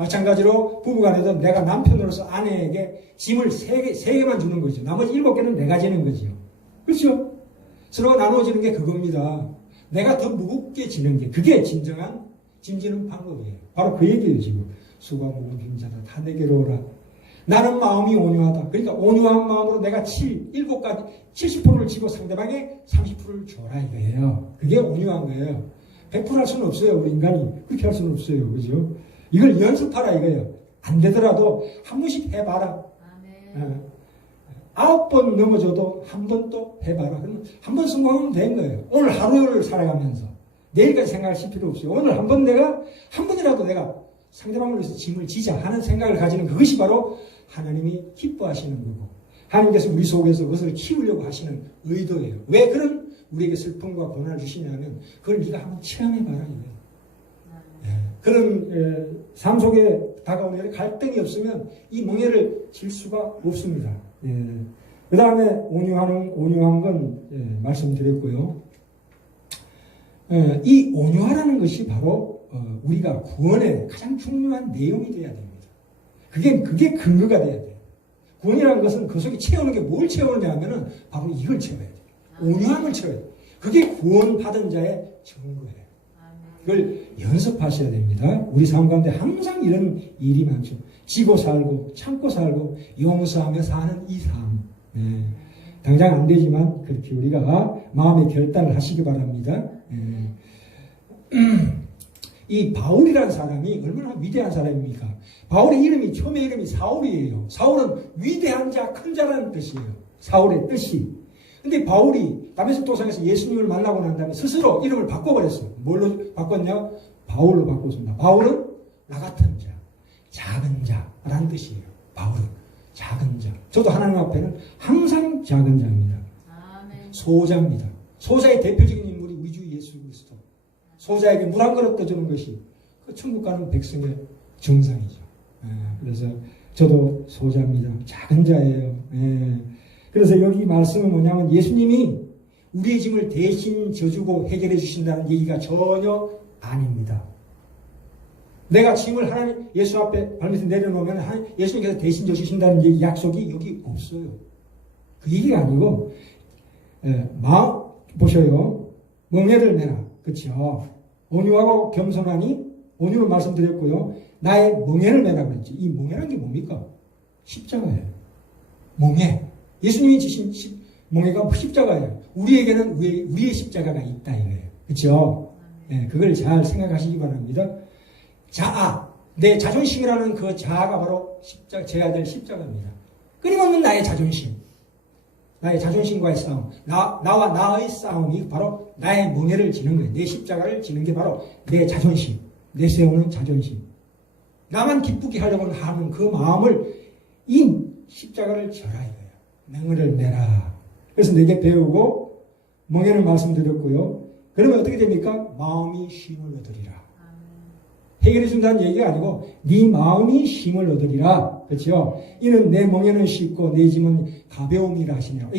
마찬가지로 부부간에도 내가 남편으로서 아내에게 짐을 세 개, 세 개만 주는 거죠. 나머지 일곱 개는 내가 지는 거죠. 그렇죠? 서로 나눠지는 게 그겁니다. 내가 더 무겁게 지는 게 그게 진정한 짐지는 방법이에요. 바로 그 얘기예요, 지금. 수가 무거운 빈자다. 다 내게로 오라. 나는 마음이 온유하다. 그러니까 온유한 마음으로 내가 7, 7가지, 70%를 지고 상대방에 30%를 줘라 이거예요. 그게 온유한 거예요. 100%할 수는 없어요. 우리 인간이. 그렇게 할 수는 없어요. 그죠? 이걸 연습하라 이거예요. 안 되더라도 한 번씩 해봐라. 예. 아홉 번 넘어져도 한 번 또 해봐라. 그러면 한번 성공하면 된 거예요. 오늘 하루를 살아가면서 내일까지 생각하실 필요 없어요. 오늘 한 번 내가 한 번이라도 내가 상대방을 위해서 짐을 지자 하는 생각을 가지는 그것이 바로 하나님이 기뻐하시는 거고 하나님께서 우리 속에서 그것을 키우려고 하시는 의도예요. 왜 그런 우리에게 슬픔과 고난을 주시냐면 그걸 네가 한번 체험해봐라 이거예요. 예. 그런 예, 삶 속에 다가오는 갈등이 없으면 이 멍해를 질 수가 없습니다. 그 다음에 온유하는 온유한 건 예, 말씀드렸고요. 예, 이 온유하라는 것이 바로 어, 우리가 구원의 가장 중요한 내용이 돼야 됩니다. 그게 그게 근거가 돼야 돼요. 구원이라는 것은 그 속에 채우는 게 뭘 채우느냐 하면은 바로 이걸 채워야 돼요. 온유함을 채워야 돼요. 그게 구원 받은 자의 증거예요. 그걸 연습하셔야 됩니다. 우리 삶 가운데 항상 이런 일이 많죠. 지고 살고 참고 살고 용서하며 사는 이 삶. 예. 당장 안 되지만 그렇게 우리가 마음의 결단을 하시기 바랍니다. 예. 이 바울이라는 사람이 얼마나 위대한 사람입니까? 바울의 이름이 처음에 이름이 사울이에요. 사울은 위대한 자, 큰 자라는 뜻이에요. 사울의 뜻이. 근데 바울이 다메섹 도상에서 예수님을 만나고 난 다음에 스스로 이름을 바꿔버렸어요. 뭘로 바꿨냐? 바울로 바꿨습니다. 바울은 나 같은 자, 작은 자라는 뜻이에요. 바울은 작은 자. 저도 하나님 앞에는 항상 작은 자입니다. 소자입니다. 소자의 대표적인 인물이 우리 주 예수 그리스도. 소자에게 물 한 그릇 떠주는 것이 그 천국 가는 백성의 정상이죠. 예, 그래서 저도 소자입니다. 작은 자예요. 예. 그래서 여기 말씀은 뭐냐면 예수님이 우리의 짐을 대신 져주고 해결해 주신다는 얘기가 전혀 아닙니다. 내가 짐을 하나님 예수 앞에 발밑에 내려놓으면 예수님께서 대신 져주신다는 약속이 여기 없어요. 그 얘기가 아니고 예, 마음 보셔요. 멍해를 내라. 그렇죠. 온유하고 겸손하니 온유로 말씀드렸고요. 나의 멍해를 내라 그랬지. 이 멍해란 게 뭡니까? 십자가예요. 멍해. 예수님이 지신 십- 멍해가 십자가예요. 우리에게는 우리, 우리의 십자가가 있다 이거예요. 그렇죠? 예, 그걸 잘 생각하시기 바랍니다. 자아, 내 자존심이라는 그 자아가 바로 십자, 제가 될 십자가입니다. 끊임없는 나의 자존심. 나의 자존심과의 싸움, 나, 나와 나의 싸움이 바로 나의 멍해를 지는 거예요. 내 십자가를 지는 게 바로 내 자존심, 내 세우는 자존심. 나만 기쁘게 하려고 하는 그 마음을 이 십자가를 이거예요. 맹을 내라. 그래서 내게 배우고 멍해를 말씀드렸고요. 그러면 어떻게 됩니까? 마음이 쉼을 얻으리라. 해결해 준다는 얘기가 아니고 네 마음이 힘을 얻으리라. 그렇죠? 이는 내 멍에는 쉽고 내 짐은 가벼움이라 결...